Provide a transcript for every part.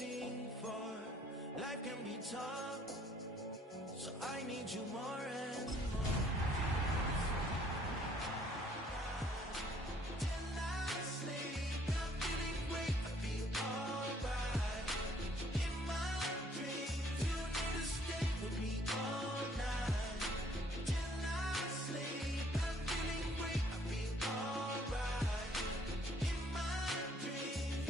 waiting for. Life can be tough, so I need you more and more. Till I sleep, I'm feeling great, I feel alright. In my dreams, you need to stay with me all night. Till I sleep, I'm feeling great, I feel alright. In my dreams.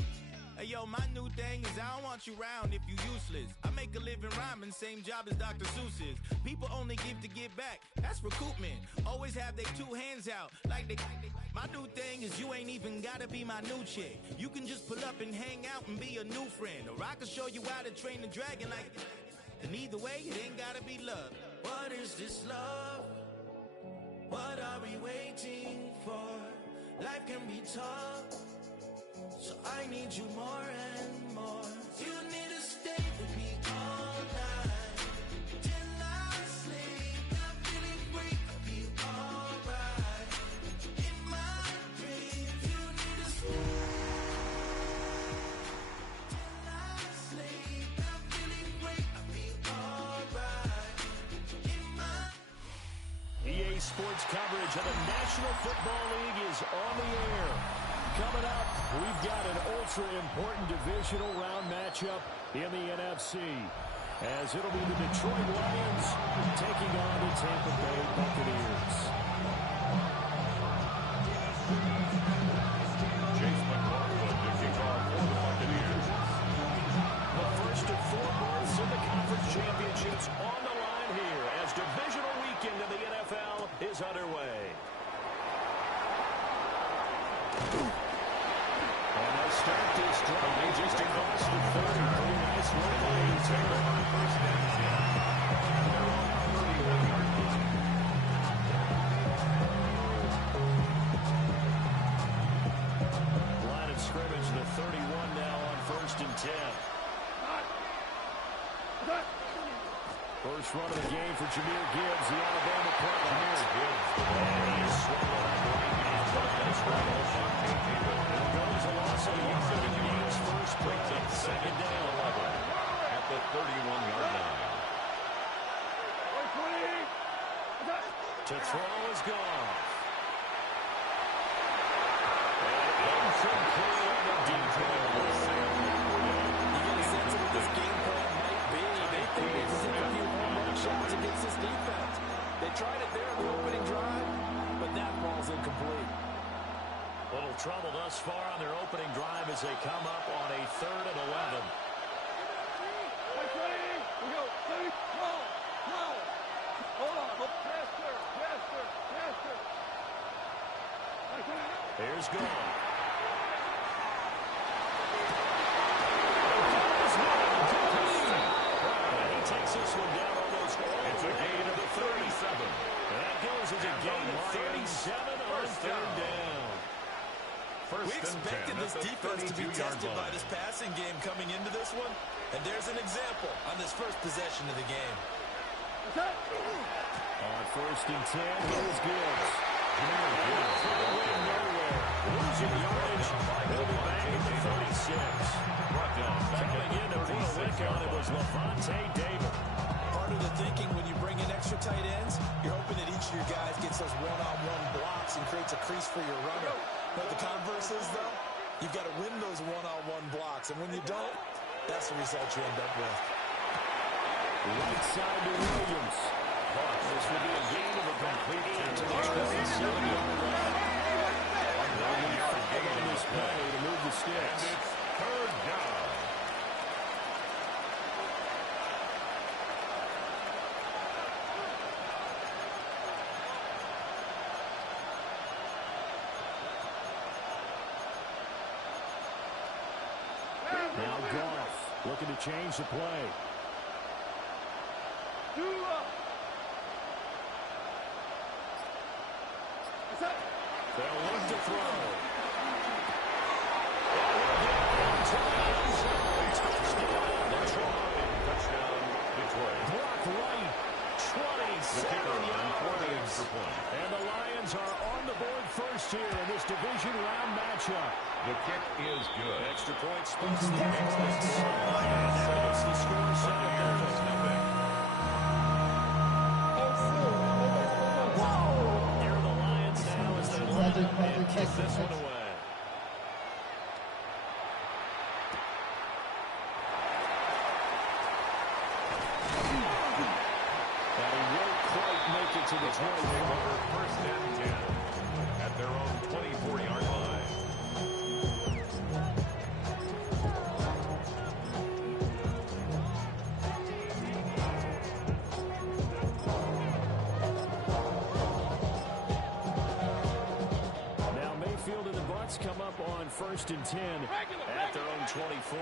Hey yo, my new thing is I don't want you around if you useless. I make a living rhyming, same job as Dr. Seuss's. People only give to get back, that's recoupment. Always have their two hands out, like they. My new thing is you ain't even gotta be my new chick. You can just pull up and hang out and be a new friend. Or I can show you how to train the dragon like. And either way, it ain't gotta be love. What is this love? What are we waiting for? Life can be tough, so I need you more and more. You need to stay with me all night. Till I sleep, I'm feeling great, I feel alright. In my dreams, you need to stay. Till I sleep, I'm feeling great, I feel alright. In my EA Sports coverage of the National Football League is on the air. Coming up, we've got an ultra-important divisional round matchup in the NFC, as it'll be the Detroit Lions taking on the Tampa Bay Buccaneers. Chase McLaughlin to kick off for the Buccaneers. The first of four berths in the conference championships on the line here as divisional weekend in the NFL is underway. Start this drive just across the 30. Pretty nice work by Taylor on first down. Line of scrimmage, the 31 now on 1st and 10. First run of the game for Jahmyr Gibbs, the Alabama quarterback. And he is swallowed up right now by this run. Goes a loss of 1 games first, brings up second down 11 at the 31-yard line. To throw is gone. And incomplete on the deep ball. You get a sense of what this game plan might be. They think they can take a few home run shots against this defense. They tried it there on the opening drive, but that ball's incomplete. Little trouble thus far on their opening drive as they come up on a 3rd and 11. We go. Hold on. Faster. Here's Gone. And he takes this one down almost all It's the a way gain to of the 37. And that goes as a gain of 37 on 3rd down. We expected this defense to be tested by this passing game coming into this one, and there's an example on this first possession of the game. On 1st and 10, here's Gibbs. Losing yardage, he'll be back at the 36. Coming in to put a lick on it was Levante David. Part of the thinking when you bring in extra tight ends, you're hoping that each of your guys gets those one-on-one blocks and creates a crease for your runner. But the converse is, though, you've got to win those one-on-one blocks. And when you don't, that's the result you end up with. Right side to Williams. This will be a gain of a complete to the 27-yard line. On this play to move the sticks. And it's 3rd down. Now Goff looking to change the play. They'll look to throw. Touchdown, Detroit. Brock Wright, 27 yards. And And the Lions are on the board first here in this division round matchup. The kick is good. Extra point spots the offense. And that makes the score 7-0. Here are the Lions now as they line up and kick this one away. And he won't quite make it to the 24. First and 10 at their own 24-yard line. Now Mayfield and the Bucs come up on 1st and 10 at their own 24.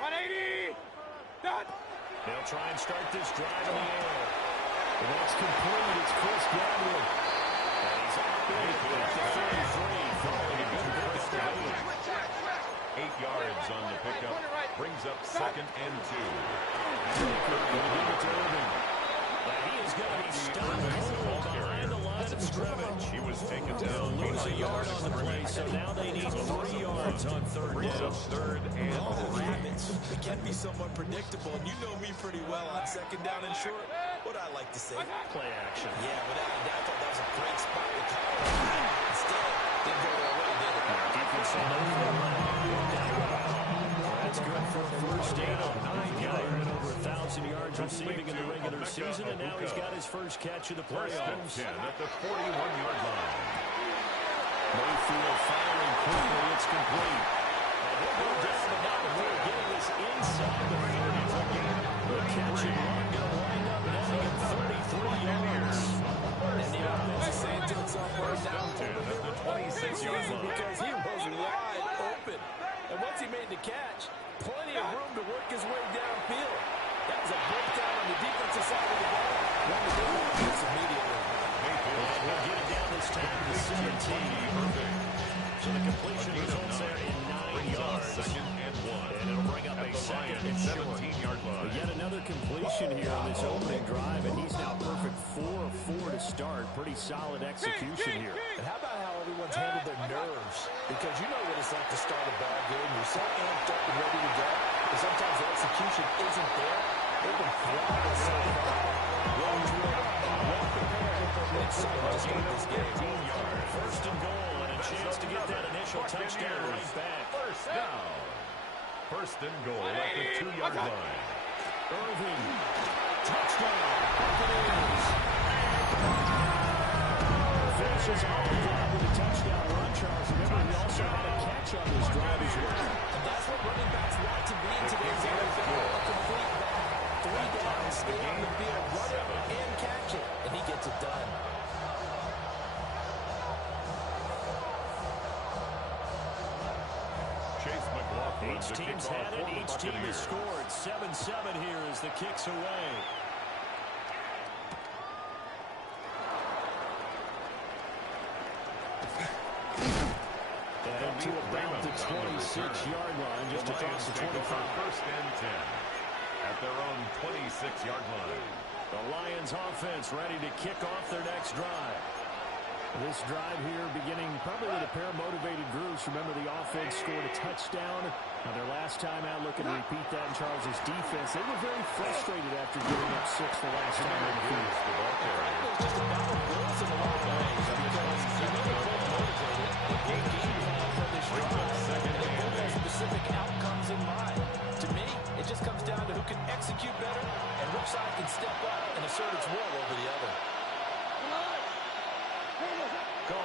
180. Done. They'll try and start this drive in the air. And that's complete. It's Chris Godwin. And he's up in at the 33. Following a good first down. 8 yards on the pickup. Brings up 2nd and 2. Going to give it to Irving. But he is going to be stopped behind the line of scrimmage. He was taken down. Lose a yard on the play, so now they need 3 yards on 3rd Brings down. up 3rd and All the 3. habits, it can be somewhat predictable, and you know me pretty well on 2nd down and short. What I like to say. Play action. Yeah, without a doubt, I thought that was a great spot to call. Instead, didn't go their way, did it? Defense on the That's good for a first down. The guy who went over 1,000 yards receiving in the regular season, and now he's got his first catch of the First and playoffs. 10 at the 41-yard line. Mayfield firing quickly. It's complete. And he'll go down the bottom here, getting this inside the 30. The catch and run going to wind up netting at 33 yards. And the offense is saying to itself, we're down 10 at the 26-yard line. because he was wide open. And once he made the catch, plenty of room to work his way downfield. That was a breakdown on the defensive side of the ball. Won the game offense immediately. And we'll get it down this time to the 17. So the completion results there in 9 yards. 2nd and 1. And it'll bring up a second and short. 17-yard line. Yet another completion here on this opening drive, and he's now perfect 4 of 4 to start. Pretty solid execution here. And how about how everyone's handled their nerves? Because you know what it's like to start a ball game. You're so amped up and ready to go, but sometimes the execution isn't there. They've been flawless so far. Well drilled, well prepared, and excited to start this game. 15 yards. First and goal, and a chance to get that initial touchdown right back. First down. First and goal at the 2-yard line. Irving, touchdown, Buccaneers. Finishes off the drive with a touchdown run, Charles. Remember, he also had a catch on this drive as well. And that's what running backs want to be in today's NFL. A complete ball. 3 downs, stay on the field, run it and catch it. And he gets it done. Chase McLaughlin. Each team's had it, each team has scored. 7-7 here as the kick's away. And to about the 26-yard line, just across the 25. First and 10 at their own 26-yard line. The Lions offense ready to kick off their next drive. This drive here beginning probably with a pair of motivated groups. Remember, the offense scored a touchdown on their last time out. Looking to repeat that in Charles's defense. They were very frustrated after giving up 6 the last time on the field. It was just a battle of wills in a lot of ways because you know they're both motivated. They both game plan for this drive, and they both have specific outcomes in mind. To me, it just comes down to who can execute better and which side can step up and assert its will over the other. Gone.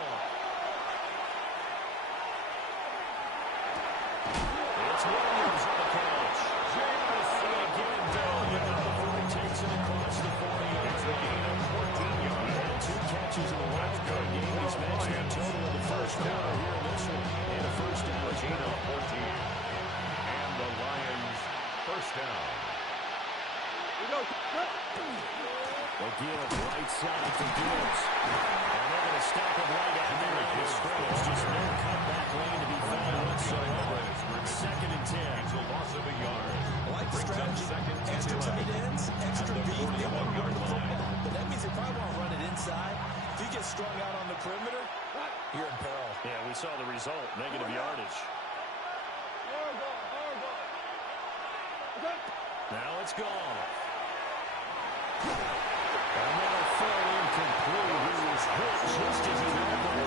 It's Williams on the catch. And again, down before he takes it across the 40-yard line. 14 yards. He had 2 catches in the last game. He's matched the total in the first quarter here in this one. And a first down as well. 14. And the Lions first down. Again, right side for Gibbs. And they're going to stop him right at the line of scrimmage. Just no cutback lane to be found whatsoever. 2nd and 10. It's a loss of a yard. I like the Brings up strategy. 2nd and Extra 11. tight ends, extra At the beef. They want to run 41-yard the line. football, but that means they probably want to run it inside. If he gets strung out saw the result, negative yardage. Now it's gone. And then a throw incomplete. He was hit just as he had the ball.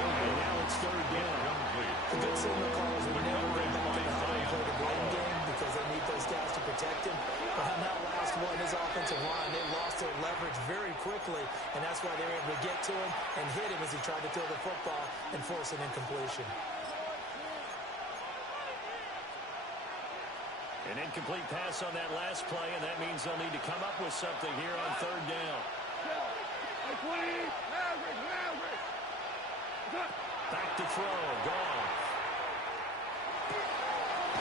And now it's third down. The good signal calls are never going back to the high and play the blame game because they need those guys to protect him. But on that last one, his offensive line, they lost their leverage very quickly, and that's why they were able to get to him and hit him as he tried to throw the football and force an incompletion. An incomplete pass on that last play, and that means they'll need to come up with something here on third down. Back to throw. Gone.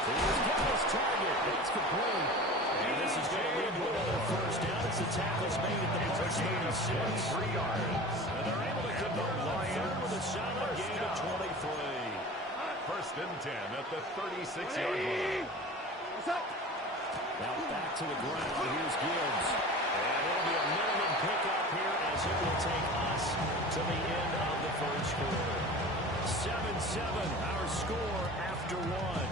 He's got his target. That's complete. And this is going to lead to another first down as the tackle's made at the Bucs 36. 3 yards. And they're able to convert the third with a solid gain of 23. First and 10 at the 36-yard line. Now back to the ground. Here's Gibbs. And it'll be a minimum pickup here as it will take us to the end of the first quarter. 7-7, our score after one.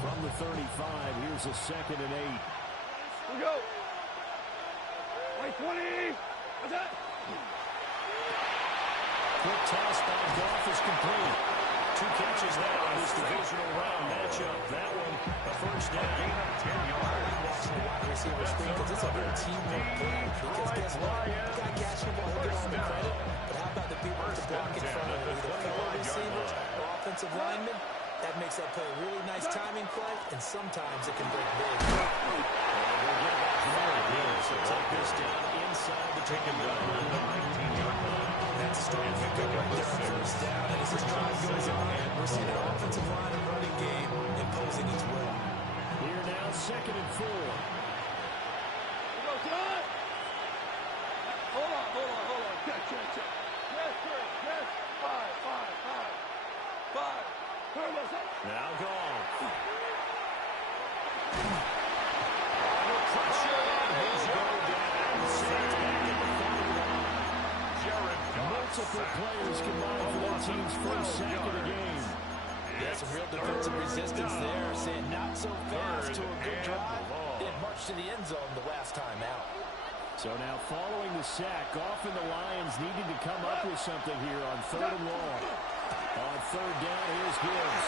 From the 35, here's a 2nd and 8. We go. Right 20. What's that? Quick toss by Goff is complete. 2 catches now in this divisional round matchup. That one, a first down. Gain of 10 yards. Watching the wide receiver screen because it's a good teamwork play. Because guess what? You got to catch the ball and get all the credit. But how about the people to block in front of either fellow receivers or offensive linemen? That makes that play a really nice timing play, and sometimes it can break big. So take this down inside the taken down on the 19-yard line. That's a strong pickup right there on first down. And as this drive goes on, we're seeing an offensive line and running game imposing its will. Here now, 2nd and 4. Go, son. Hold on. Check. Yes, 3. Yes, 5. Turn us up. Now gone. Under pressure, and he's going down. Sacked back at the 40 line. Multiple players combined for that team's first sack of the game. Yeah, some real defensive resistance there. Saying not so fast to a good drive. Didn't march to the end zone the last time out. So now following the sack, Goff and the Lions needed to come up with something here on 3rd and long. On 3rd down, here's Gibbs.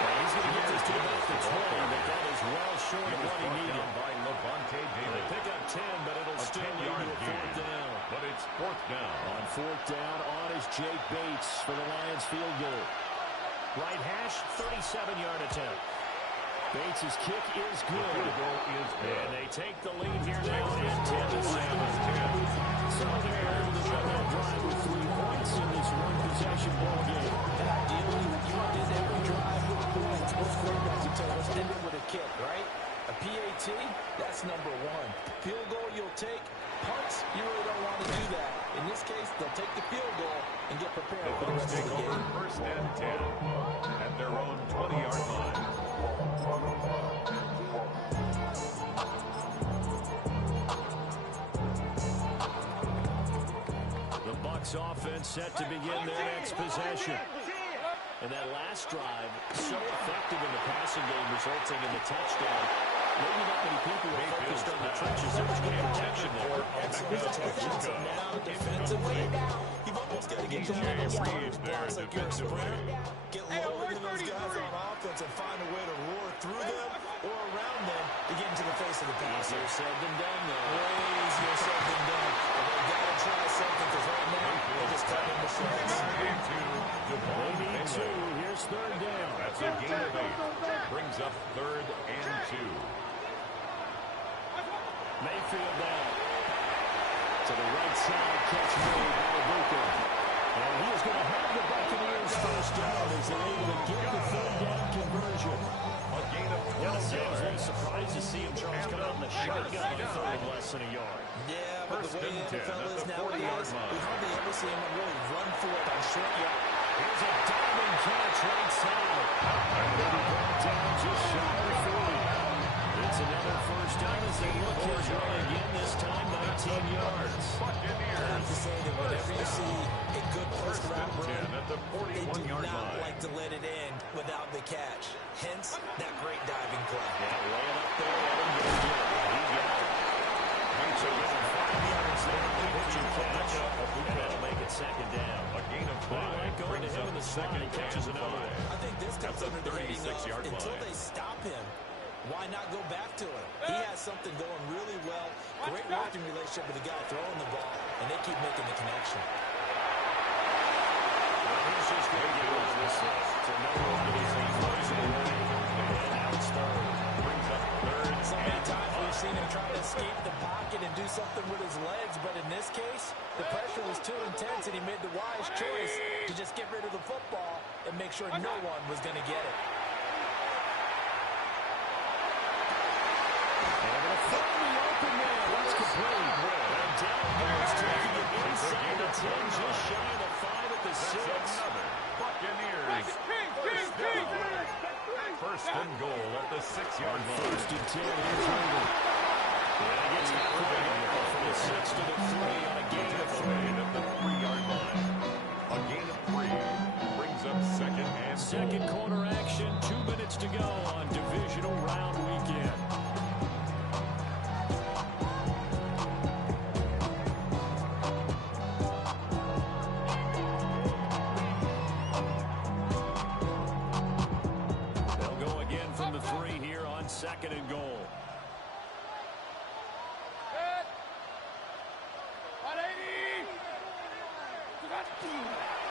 Well, he's going to get this to about the 20, but that is well short of what he needed. By Levante David. They pick up 10, but it'll still lead to a 4th down. But it's 4th down. On 4th down, on is Jake Bates for the Lions field goal. Right hash, 37-yard attempt. Bates' kick is good. The field goal is good. And they take the lead here now at 10-7. So they're able to run that drive with 3 points in this one-possession ball game. And ideally, you want to end every drive with points. Most quarterbacks will tell us end it with a kick, right? A PAT, that's number 1. Field goal you'll take. Punts, you really don't want to do that. In this case, they'll take the field goal and get prepared for the rest of the game. First and 10 at their own 20-yard line. The Bucs offense set to begin their next possession. And that last drive, so effective in the passing game, resulting in the touchdown. Maybe not many people were focused on the trenches. There was good protection there. Excellent protection. So now, defensively, you've almost got to get to one of those large blocks like you're a sprinter. Get lower than those guys on offense and find a way to roar through them or around them to get into the face of the pass. Easier said than done, though. Way easier said than done. But they've got to try something because right now, they're just cutting the shreds. They need 2. Here's 3rd down. That's a gain of 8. Brings up 3rd and 2. Mayfield down. To the right side, catch made by Luka. And he is going to have the Buccaneers first first down as they're able to get the third down conversion. A gain of 12 I was a yards. little surprised to see him, Charles, come out in the shotgun on third and less than a yard. Yeah, but First the way and the 10 NFL at is the 40-yard nowadays, line. we hardly ever see him really run for it on short yard. Here's a diving catch right side. And they'll be brought down just shy of 40. It's another first down as they look his way again, this time 19 yards. I have to say that whenever you see a good first round run, at the they do 41-yard not line. like to let it end without the catch. Hence, that great diving play. Yeah, laying up there, let him go get it. He got it. So within 5 yards there, the pitching catch, and that'll make it second down. A gain of They 5 like going to brings him up in the slot and catches and another 5. one. I think this comes At the under the heading 36-yard of until line. they stop him, why not go back to him? He has something going really well. Great working relationship with the guy throwing the ball, and they keep making the connection. He's just going to get over this one. So no one gets any closer away. And now it's third. Brings up third. So many times we've seen him try to escape the pocket and do something with his legs, but in this case, the pressure was too intense, and he made the wise choice to just get rid of the football and make sure no one was going to get it. That's complete. And down goes, taking it inside the 10, just shy of the 5 at the 6. Another Buccaneers. First and goal at the 6-yard line. First and 10, here's Herbert. And he gets halfway from the 6 to the 3 on a gain of 3. At the 3-yard line. A gain of 3 brings up second and Second goal. corner action, 2 minutes to go on divisional round weekend. They'll go again from the 3 here on second and goal.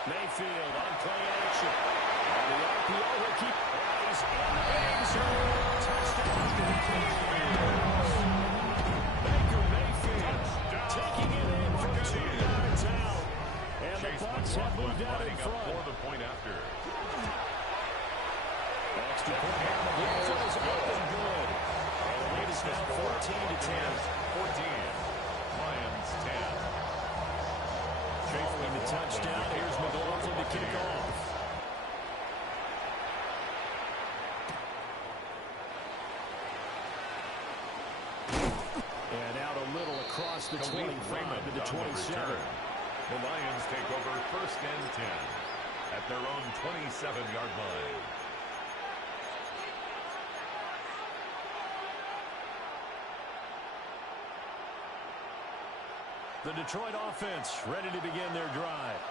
Mayfield on play action. On the RPO, he'll keep. He's in the end zone. Touchdown. Baker Mayfield taking it in from 2 yards out. And the Bucs have moved out in front. For the point after. Extra point on the ball is up and good. And the lead is now 14-10. 14. Lions 10. Following the touchdown, here's McLaughlin to kick off. And out a little across the 25 to the 27. The Lions take over first and 10 at their own 27-yard line. The Detroit offense ready to begin their drive.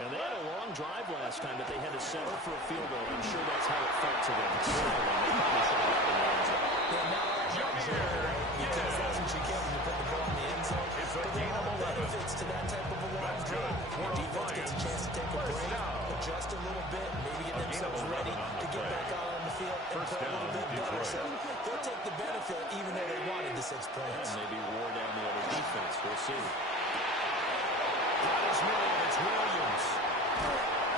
And they had a long drive last time, but they had to settle for a field goal. I'm sure that's how it felt to them. They probably should have gotten the end zone. Yeah, now that's because that's what you get when you put the ball in the end zone. It's a But there gain of are 11. benefits to that type of a long drive. Your defense gets a chance to take a break, adjust a little bit, maybe get themselves ready to get back out on the field and First play a little down, bit better. Detroit. So they'll take the benefit even though they wanted the 6 points. Maybe wore down the other defense. We'll see. It's Williams.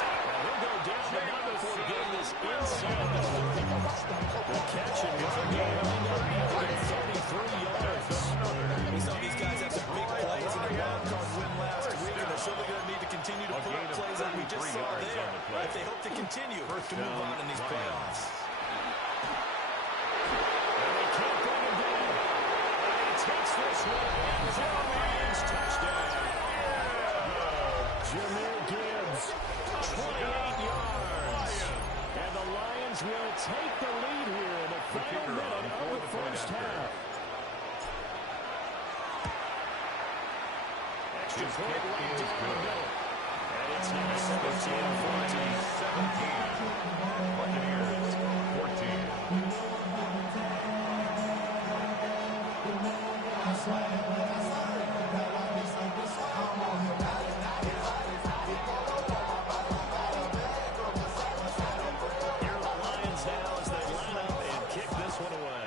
And he'll go down the number before getting this inside the 30. The catch and run game of 33 yards. We saw these guys have some big plays in a wild card win last week, and they're certainly going to need to continue to put up plays like we just saw there if they hope to continue to move on in these playoffs. And they can't bring him down. And he takes this one. And Joe Lions touchdown. Jahmyr Gibbs, 28 yards. And the Lions will take the lead here in the final minute of the first half. Extra point right down the middle. And it's now 17-14. 17. Buccaneers 14. Here are the Lions now as they line up and kick this one away.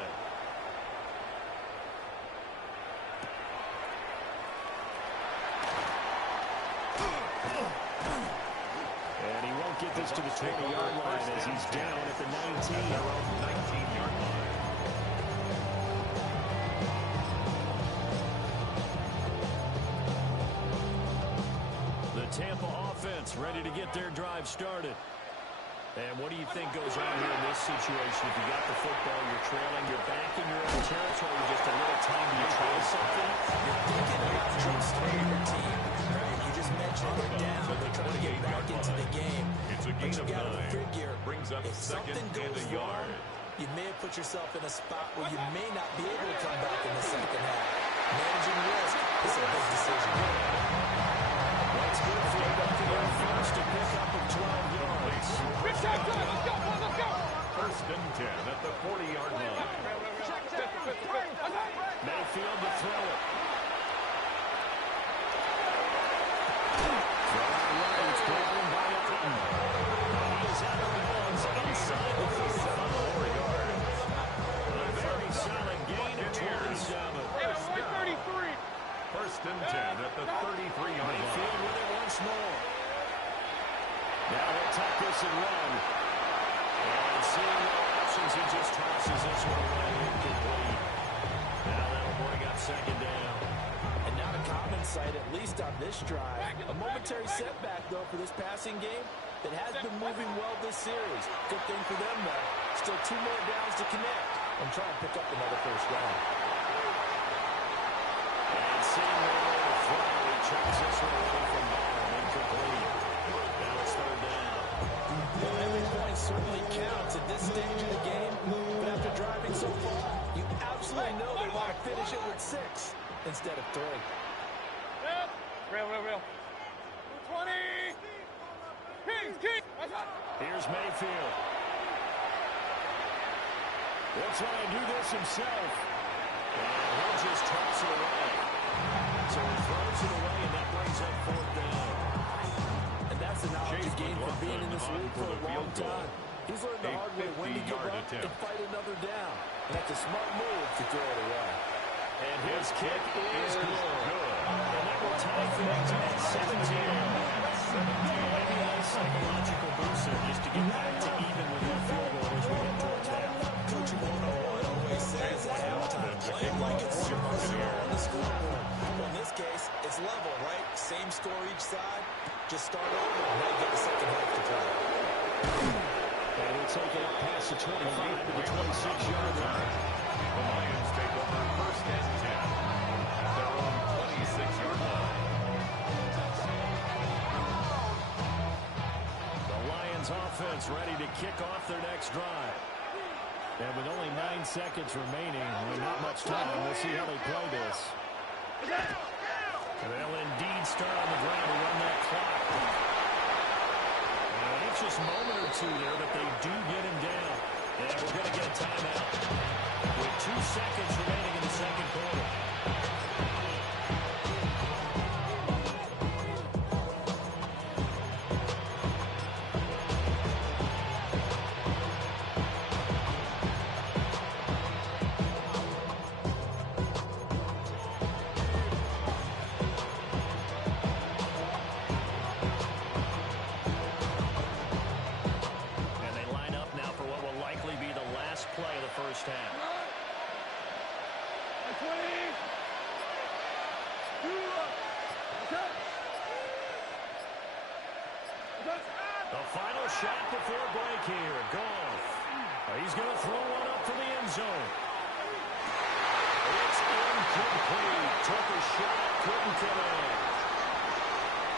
this to the 20-yard line as he's down at the 19. Their own 19-yard line. The Tampa offense ready to get their drive started. And what do you think goes on here in this situation? If you got the football, you're trailing, you're back in your own territory, just a little time. Do you try something? You're thinking about jumpstarting your team. Right? You just mentioned they're down. They're trying to get back into the game. It's a gain but you of got to 9. figure, Brings up if second something and goes a yard. wrong, you may have put yourself in a spot where you may not be able to come back in the second half. Managing risk is a big decision. That's good for their first to pick up of 12 yards. Let's go. First and 10 at the 40-yard line. Mayfield to throw it. It's broken by Alton. He is out of bounds inside the 4 yards. A very solid gain of 27. First and 10 at the 33-yard line. Mayfield with it once more. Now they'll tuck this and run. And seeing no options, he just tosses this one away incomplete. Now that'll bring up second down. And not a common sight, at least on this drive. A momentary setback, though, for this passing game that has been moving well this series. Good thing for them, though. Still 2 more downs to connect and try and pick up another first down. And seeing no way to throw, he chucks this one away from Barr, incomplete. Now it's third down. Well, every point certainly counts at this stage of the game, but after driving so far, you absolutely know they want to finish it with 6 instead of 3. Real. 20. King. Here's Mayfield. He'll try and do this himself. And he'll just toss it away. So he throws it away, and that brings up fourth down. And that's the knowledge you gain from being in this league for a long time. He's learned the hard way when to give up and fight another down. And that's a smart move to throw it away. And his kick is good. And that will tie things at 17. Maybe a psychological boost there just to get back to even with that field goal as we head towards half. Coach 101 always says at halftime, play it like it's 0-0 on the scoreboard. Well, in this case, it's level, right? Same score each side. Just start over and now get the second half to play. And he'll take it up past the 25 to the 26-yard line. The Lions take over first and 10 at their own 26-yard line. The Lions offense ready to kick off their next drive. And with only 9 seconds remaining, not much time, we'll see how they play this. And they'll indeed start on the ground to run that clock. An anxious moment or two there, but they do get him down. And we're going to get a timeout with 2 seconds remaining in the second quarter. The final shot before break here. Goff. He's going to throw one up for the end zone. It's incomplete. Took a shot, couldn't get in.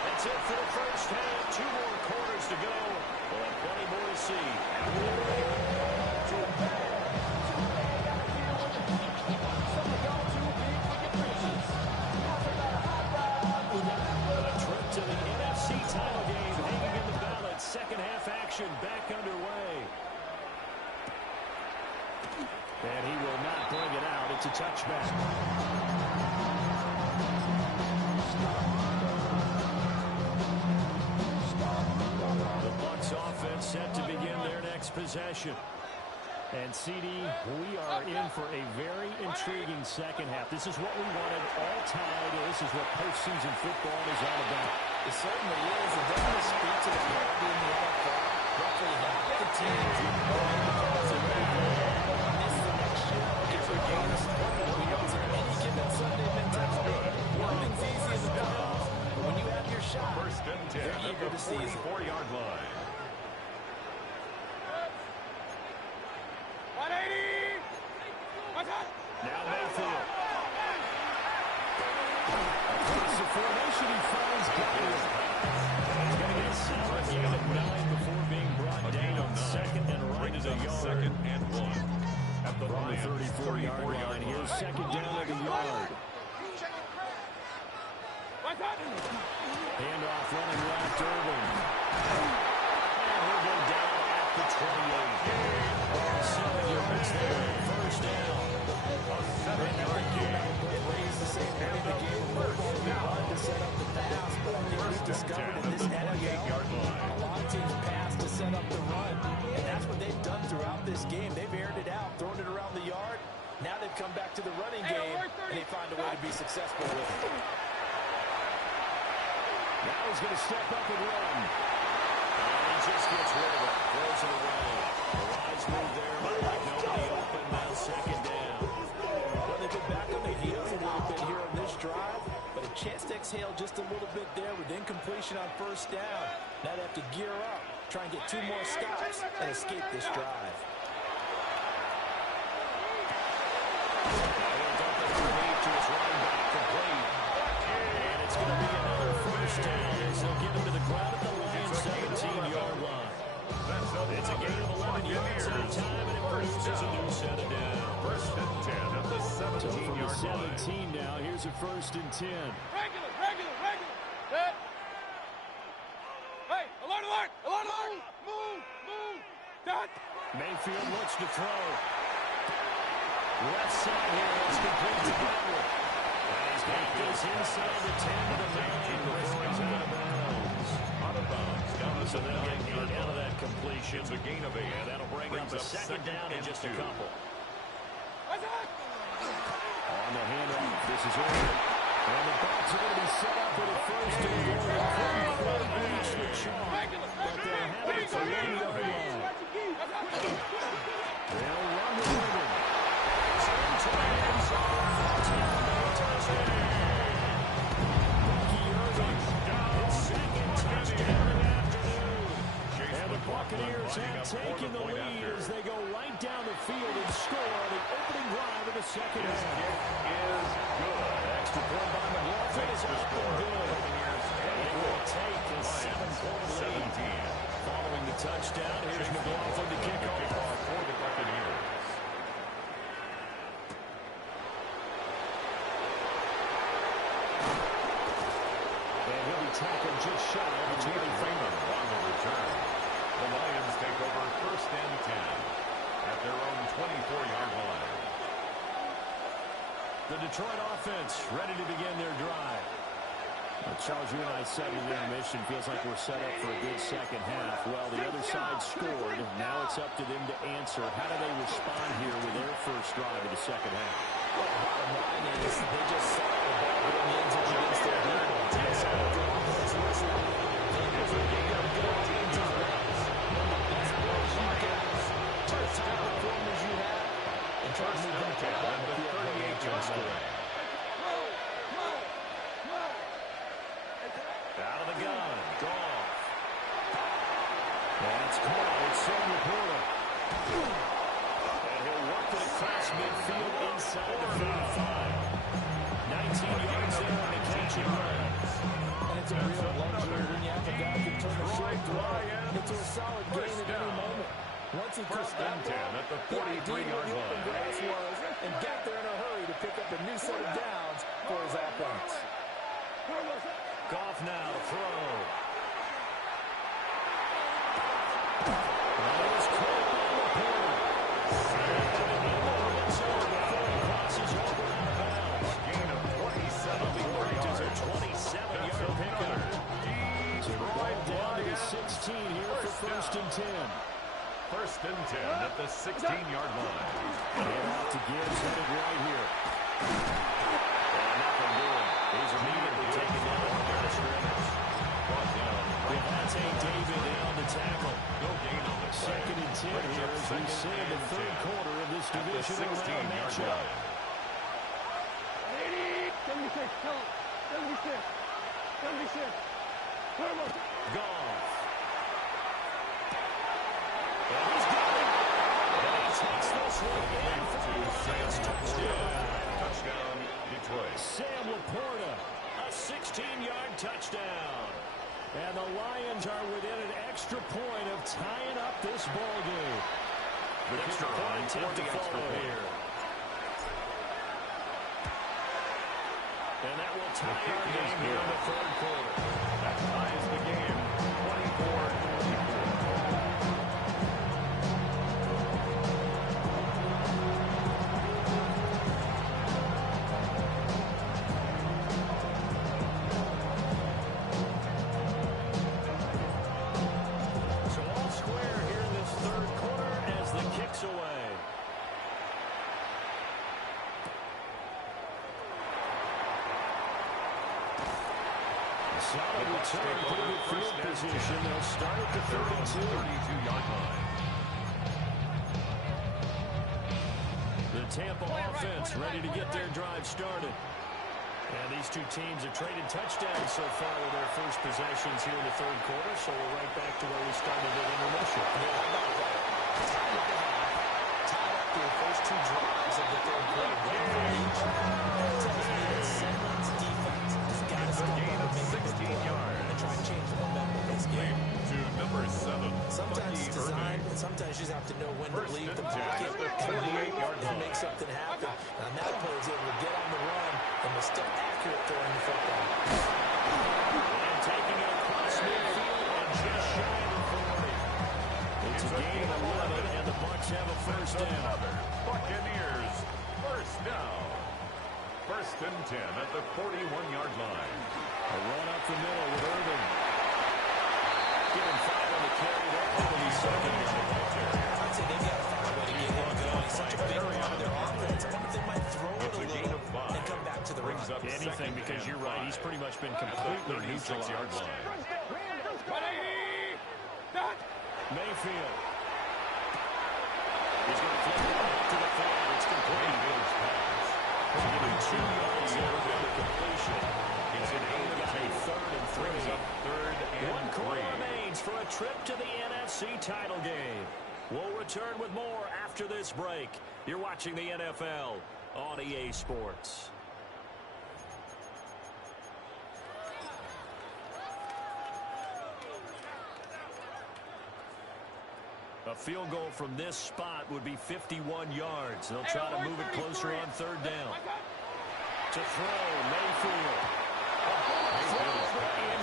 That's it for the first half. 2 more quarters to go. We'll have plenty more to see. A trip to the NFC title game hanging in the balance. Second half action back underway. And he will not bring it out. It's a touchback. The Bucs offense set to begin their next possession. And CD, we are in for a very intriguing second half. This is what we wanted, all tied. This is what postseason football is all about. It certainly is. It doesn't speak to the quality in the NFL. at the 44-yard line. 180. Now Mayfield. Across the formation, he finds guidance. He's going to get solid gain of 9 before being brought down. Second and right at the yard. Second and 1. At the From the 34-yard line. Here's second down at the yard. Handoff running left, Irvin. And he'll go down at the 28. 7 yards there. First down. A 7-yard gain. Raise the same way the game of football. They wanted to set up the pass, but we've discovered in this NFL, a lot of teams pass to set up the run, and that's what they've done throughout this game. They've aired it out, thrown it around the yard. Now they've come back to the running game, and they find a way to be successful with it. Now he's going to step up and run. And he just gets rid of it. Throws it away. The wise move there. Nobody open. Now second down. Well, they've been back on the heels a little bit here on this drive, but a chance to exhale just a little bit there with incompletion on first down. Now they have to gear up, try and get 2 more stops, and escape this drive. He'll dump it underneath to his running back, complete. And it's going to be another first down as they'll get him to the ground at the Lions' 17-yard line. It's a gain of 11 yards at a time, and it produces a new set of down. First and 10 at the 17-yard line. 17 now. Here's a first and 10. Regular. Set. Hey, alert. Move. Done. Mayfield looks to throw. Left side here. It's complete to Butler. And he's got this inside the 10 to the 9 before he's out of bounds. Out of bounds. Down to So the they'll get 9-yard out of line. that completion. It's a gain of 8. And that'll bring up a second down in just a couple. On the handoff, this is over. And the Bucs are going to be set up with a first and goal. Couldn't quite reach the chalk, but they'll have it at the 1-yard line. They'll run the ribbon. Into the end zone for a touchdown. Bucky Irving, his second touchdown of the afternoon. And the Buccaneers have taken the lead as they go right down the field and score on the opening drive of the second half. Is good. Extra point by McLaughlin is up and good. It will take a 7-point lead. Following the touchdown, here's McLaughlin to kick off for the Buccaneers. And he'll be tackled just shy of the 25. On the return. The Lions take over first and 10 at their own 24-yard line. The Detroit offense ready to begin their drive. Charles, you and I said in the intermission, feels like we're set up for a good second half. Well, the other side scored. Now it's up to them to answer. How do they respond here with their first drive of the second half? Well, bottom line is they just saw the ball go in the end zone against their defense. They saw a good offense. Listen, they got a good teams as well. One of the best players you got, first-time performers you have, and try to move them down the field when they can score. Out of the gun. Goff. That's caught. It's Sam Laporta. And he'll work it across midfield inside the 45. 19 yards there on the catch and run. And it's a real luxury when you have a guy who can turn a short throw into a solid gain at any moment. Once he caught that ball, at the he ID'd where 43-yard the open line. grass was and got there in a hurry to pick up a new set of downs for his offense. Goff now to throw. Crosses over out of bounds. Gain of 27 Before he does a 27-yard pickup. So we're going down to the 16 here for first and 10. First and 10 at the 16-yard line. And out to Gibbs, headed right here. And nothing doing. He's immediately taken down the line of scrimmage. Brought down. Devontae David in on the tackle. No gain on the play. Second and 10 here as we sit in the third quarter of this divisional round matchup. 76, tell him. 76. 76. Put him up. Goff. And he's got it. And he takes this one in for a Lions touchdown. Touchdown, Detroit. Sam Laporta, a 16-yard touchdown. And the Lions are within an extra point of tying up this ball game. The Extra point attempt to follow here. And that will tie our game here in the third quarter. That ties the game, 24-24. So all square here in this third quarter as the kick's away. Solid return, pretty good field position. They'll start at the 32-yard line. The Tampa offense ready to get their drive started. And these two teams have traded touchdowns so far with their first possessions here in the third quarter, so we're right back to where we started at intermission. Tied up their first two drives of the third quarter. That tells me that Sunday's defense has got to step up and make a big play and try and change the momentum of this game. To number 7. Sometimes it's designed, and sometimes you just have to know when to leave the pocket, 28-yard and make something happen. And that player is able to get on the run and was still accurate throwing the football. And taking it across midfield and just shy of the 40. It's a gain of 11, and the Bucs have a first down. Buccaneers, first down. First and 10 at the 41-yard line. A run up the middle with Irvin. Give him 5 on the carry there. And he's second down the ball carrier. I'd say they've got to find a way to get him going. He's such a big part of their offense. I wonder if they might throw it a little and come back to the run. Anything, because you're right. He's pretty much been completely neutralized. Mayfield. He's going to flip it up to the field. It's complete. Given 2 yards there with the completion. It's an 3rd and 3. Third and 1 quarter 3. remains for a trip to the NFC title game. We'll return with more after this break. You're watching the NFL on EA Sports. A field goal from this spot would be 51 yards. They'll try to move it closer on 3rd down. To throw, Mayfield.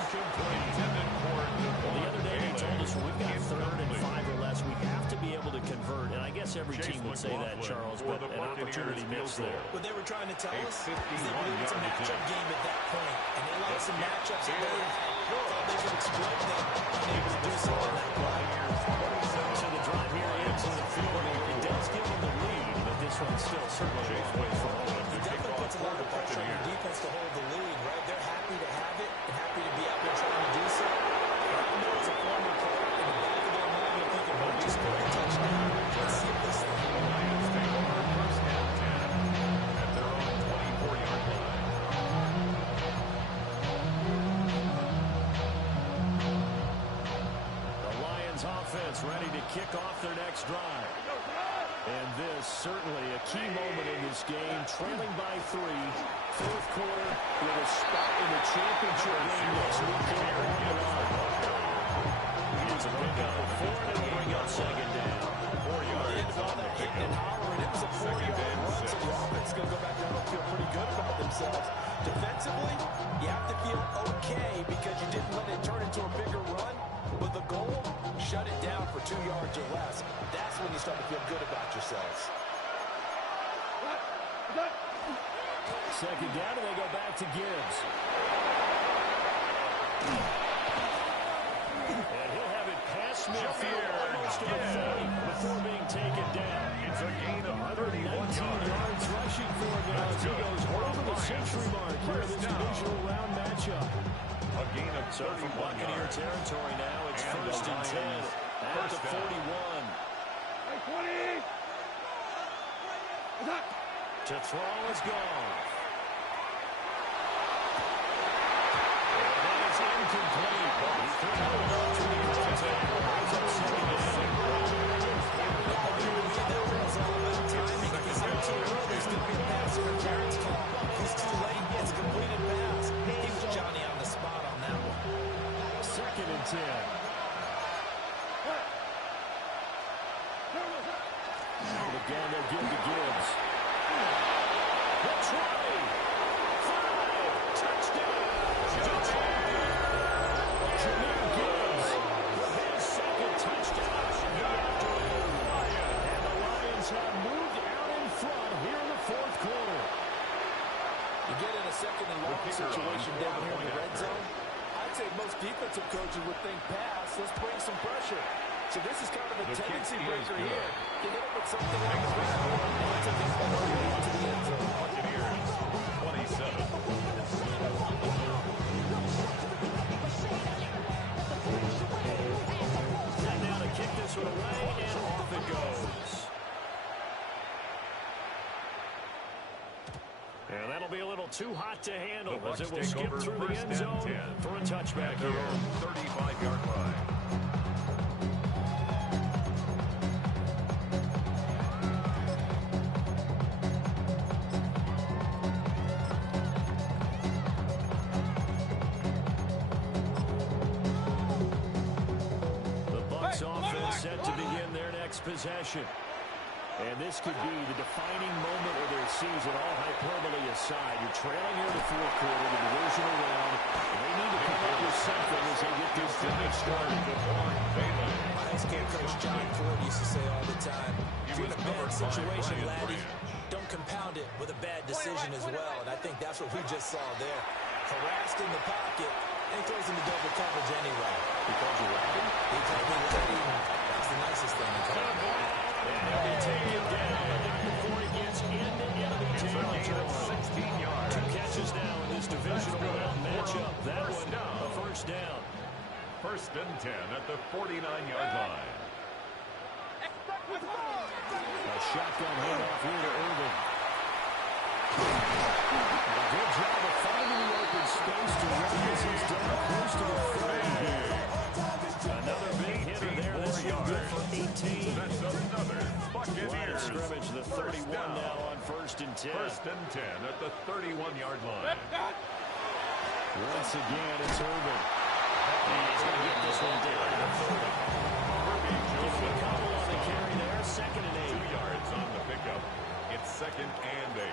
Incomplete. The other day he told us we've got 3rd and 5 or less. We have to be able to convert. And I guess every team would say that, Charles, but an opportunity missed there. What they were trying to tell us is they believe it's a matchup game at that point. And they like some matchups that they thought they could exploit them. Unable to do so on that play. So the drive here ends in the field goal. It does give them the lead, but this one's still certainly a long way from home. It definitely puts a lot of pressure on your defense to hold the lead, right? They're happy to have it and happy to be out there trying to do so. But I know it's a former player in the back of their mind. They're thinking, well, just score a touchdown. Let's see if this thing. Lions take over first and 10 at their own 24-yard line. The Lions offense ready to kick off their next drive. And this certainly a key moment in this game, trailing by 3, 4th quarter with a spot in the championship game next weekend on the line. Here's a pick up of 4, and it'll bring up 2nd down. 4 yards All on the that hitting and hollering, it was a 4-yard run, so the offense is going to go back down and feel pretty good about themselves. Defensively, you have to feel okay because you didn't let it turn into a bigger run. But the goal, shut it down for 2 yards or less. That's when you start to feel good about yourselves. 2nd down, and they go back to Gibbs. And he'll have it past midfield, almost to the 40, before being taken down. It's a gain of 119 yards rushing for him now as he goes over the century mark here in this divisional round matchup. A gain of 31 So from Buccaneer yards. territory now, it's And 1st and 10 at the 41. To throw is gone. That is incomplete. Second and 10. Again, they'll give to Gibbs. The 20. 5. Touchdown. Jameer Gibbs with his second touchdown of the afternoon. And the Lions have moved out in front here in the fourth quarter. You get in a second and long situation down here in the red zone. I'd say most defensive coaches would think pass. Let's bring some pressure. So this is kind of a tendency breaker here. You get up with something on the ground, and it's a big lead to the end zone. Buccaneers, 27. Set now to kick this one away, and off it goes. And that'll be a little too hot to handle as it will skip through the end zone for a touchback here. 35-yard line. The Bucs offense set to begin their next possession. And this could be the defining moment of their season, all hyperbole aside. You're trailing here in the fourth quarter, the divisional round, and they need to come up with something as they get this drive started. My ex-camp coach John Ford used to say all the time, if you're in a bad situation, laddie, don't compound it with a bad decision as well. And I think that's what we just saw there. Harassed in the pocket, and he throws into double coverage anyway. He called you laddie? He called me laddie. That's the nicest thing he called me. And he'll be taken down before he gets into enemy territory. 16 yards. 2 catches now in this divisional round matchup. That one, a first down. First and 10 at the 49-yard line. A shotgun handoff here to Irvin. A good job of finding the open space to run this. He's done close to the 30 here. Another big hitter there. This one good for 18. That's another Buccaneers. Line of scrimmage, the 31 now on first and 10. First and 10 at the 31-yard line. Once again, it's Irvin. He's going to get this one down to 30. Giving a couple on the carry there. Second and 8. 2 yards on the pickup. It's second and 8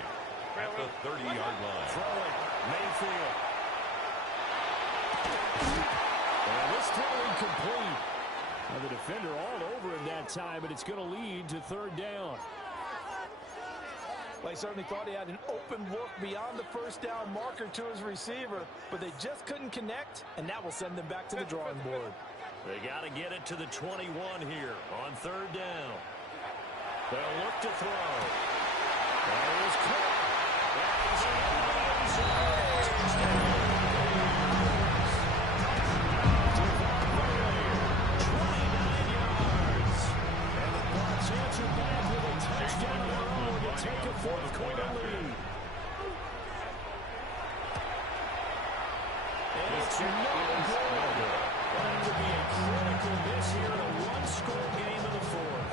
at the 30-yard line. Throwing, Mayfield. And this throw incomplete. Now the defender all over him that time, but it's going to lead to third down. Well, he certainly thought he had an open look beyond the first down marker to his receiver, but they just couldn't connect, and that will send them back to the drawing board. They got to get it to the 21 here on third down. They'll look to throw. That is caught. That is in the end zone. Touchdown. 29 yards. And the Bucs answer back with a touchdown of their own to take a fourth quarter lead. And it's no good. That would be a critical miss here in a one-score game in the fourth.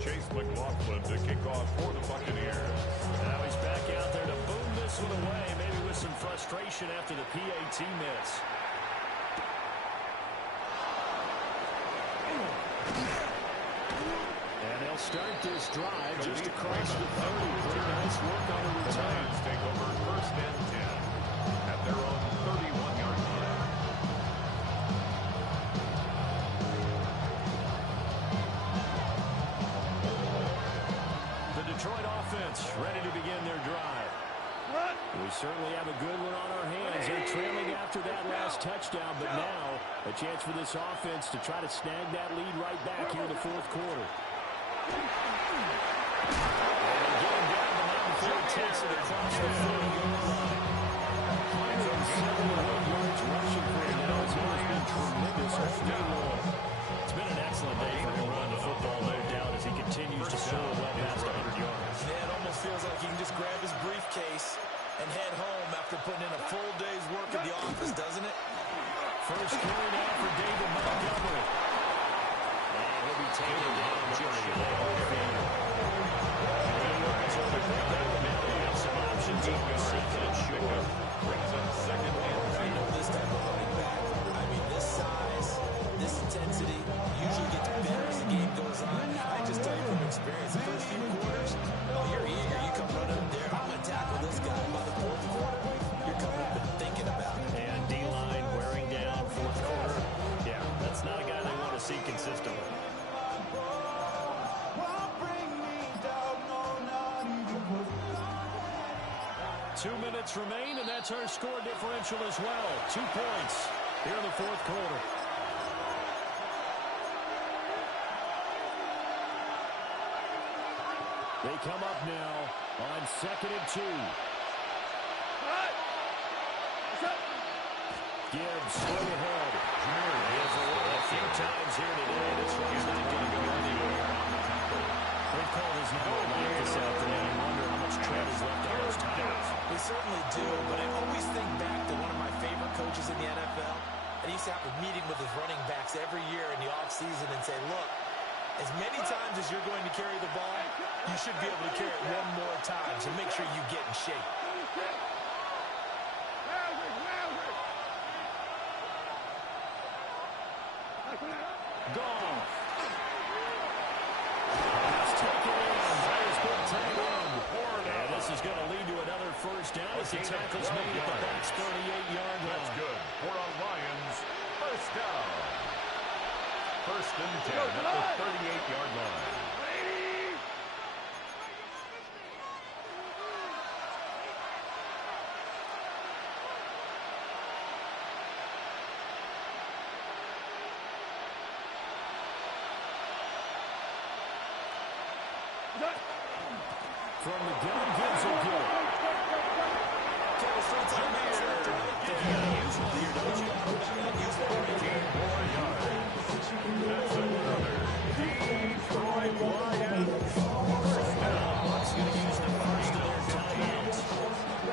Chase McLaughlin to kick off for the Buccaneers. Now he's back out there to boom this one away, maybe with some frustration after the PAT miss. And they'll start this drive just across the 30. Pretty nice work on the return. Lions take over first and 10 at their own 31-yard line. The Detroit offense ready to begin their drive. We certainly have a good one on our hands. They're trailing after that last touchdown, but now a chance for this offense to try to snag that lead right back here in the fourth quarter. And they get him down behind the 4, takes it across the 40-yard line. 171 yards rushing for him now. It's always been tremendous all day long. It's been an excellent day for him running the football, no doubt, as he continues to soar well past 100 yards. Yeah, it almost feels like he can just grab his briefcase and head home after putting in a full day's work at the office, doesn't it? First carry now for David Montgomery. And he'll be taken down just short of the field. Now they have some options on the second short. Brings up second and I know this type of running back. I mean, this size, this intensity usually gets better as the game goes on. I just tell you from experience, the first few quarters, oh, you're eager. You come running up there. I'm going to tackle this guy. By the fourth quarter, you're coming up and thinking about it. And D-line wearing down fourth quarter. Yeah, that's not a guy they want to see consistently. 2 minutes remain, and that's our score differential as well. 2 points here in the fourth quarter. They come up now on 2nd and 2. Gibbs straight ahead. A few times here today, this one's not going to go anywhere. They've called his number like this afternoon. I wonder how much tread is left on those tires. They certainly do, but I always think back to one of my favorite coaches in the NFL. And he used to have a meeting with his running backs every year in the offseason and say, look, as many times as you're going to carry the ball, you should be able to carry it one more time, so make sure you get in shape. Gone. Pass taken in. Players put tight end. And this is going to lead to another first down as the tackle's made at the back's 38-yard line. That's good. For our Lions, first down. First and 10 at the 38-yard line. From the gun, gives it good. That's another Detroit Lions first down. Bucks going to use the first of their tight ends.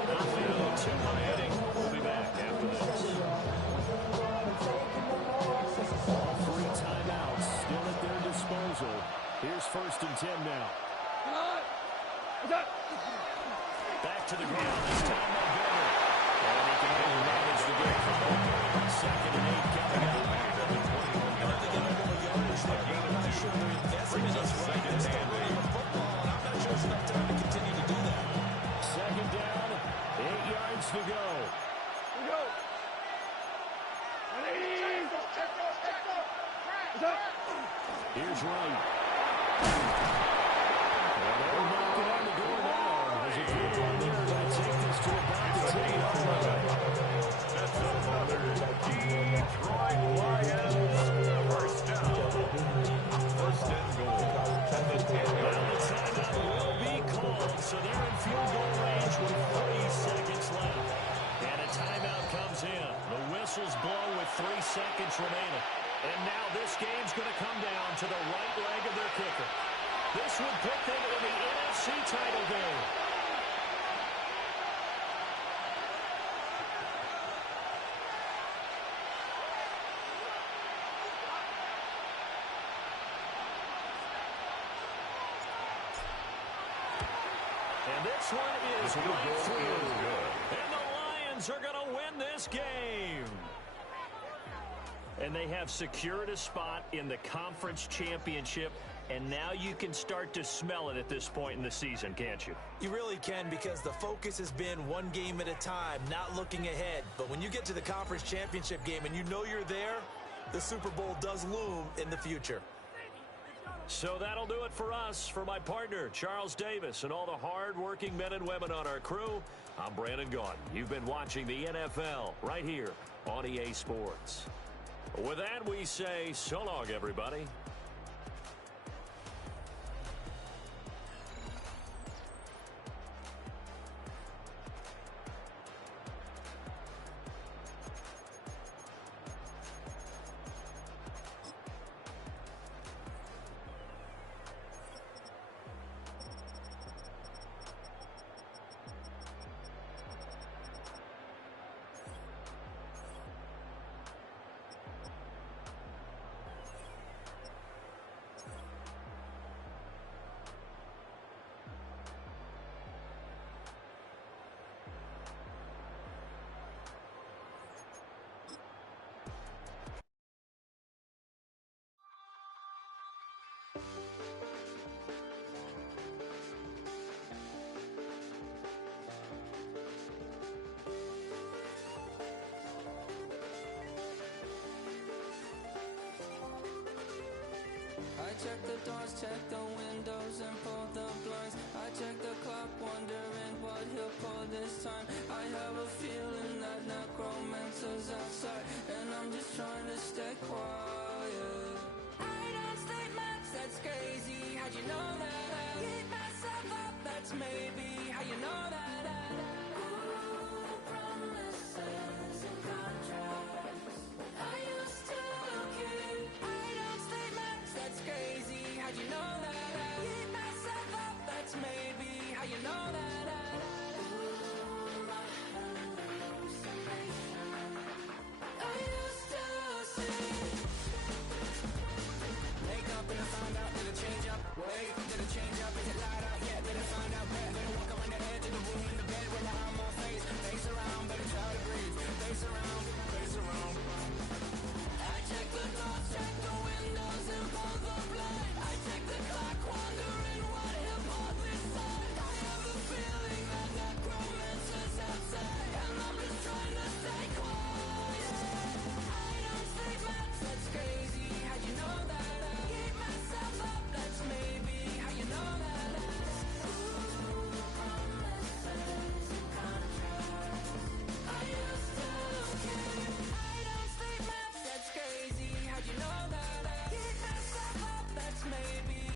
Now 2 remaining. We'll be back after this. All 3 timeouts still at their disposal. Here's first and 10 now. Back to the ground this time, Montgomery. And he can manage to get it open. 2nd and 8 coming up. And if they get a little yardage there, I'm not sure they're investing in us right. They're still running football, and I'm not sure it's enough time to continue to do that. 2nd down, 8 yards to go. Here's Wright. They're knocking on the door now. As a drill on there, going to take this to about the 10-yard line. That's another Detroit Lions first down. First and goal at the 10-yard line. The timeout will be called, so they're in field goal range with 3 seconds left. And a timeout comes in. The whistles blow with 3 seconds remaining. And now this game's going to come down to the right leg of their kicker. This would put them in the NFC title game. And this one is right through. And the Lions are going to win this game. And they have secured a spot in the conference championship, and now you can start to smell it at this point in the season, can't you? You really can, because the focus has been one game at a time, not looking ahead. But when you get to the conference championship game and you know you're there, the Super Bowl does loom in the future. So that'll do it for us. For my partner, Charles Davis, and all the hard-working men and women on our crew, I'm Brandon Gaudin. You've been watching the NFL right here on EA Sports. With that, we say so long, everybody. check the doors, check the windows, and pull the blinds. I check the clock, wondering what he'll pull this time. I have a feeling that necromancer's outside, and I'm just trying to stay quiet. I don't stay much, that's crazy. How'd you know that? I keep myself up, that's maybe how you know that. Ooh, promises and contracts. I used to keep. I don't stay much, that's crazy. How'd you know that? I keep myself up, that's maybe how you know that. Ooh, my hallucination. I used to see. Wake up and I find out, did it change up? Wait, did it change up? Is it light out? Yeah, did it find out? Better walk around the edge of the room in the bed with my arm on face. Face around, better try to breathe. Face around.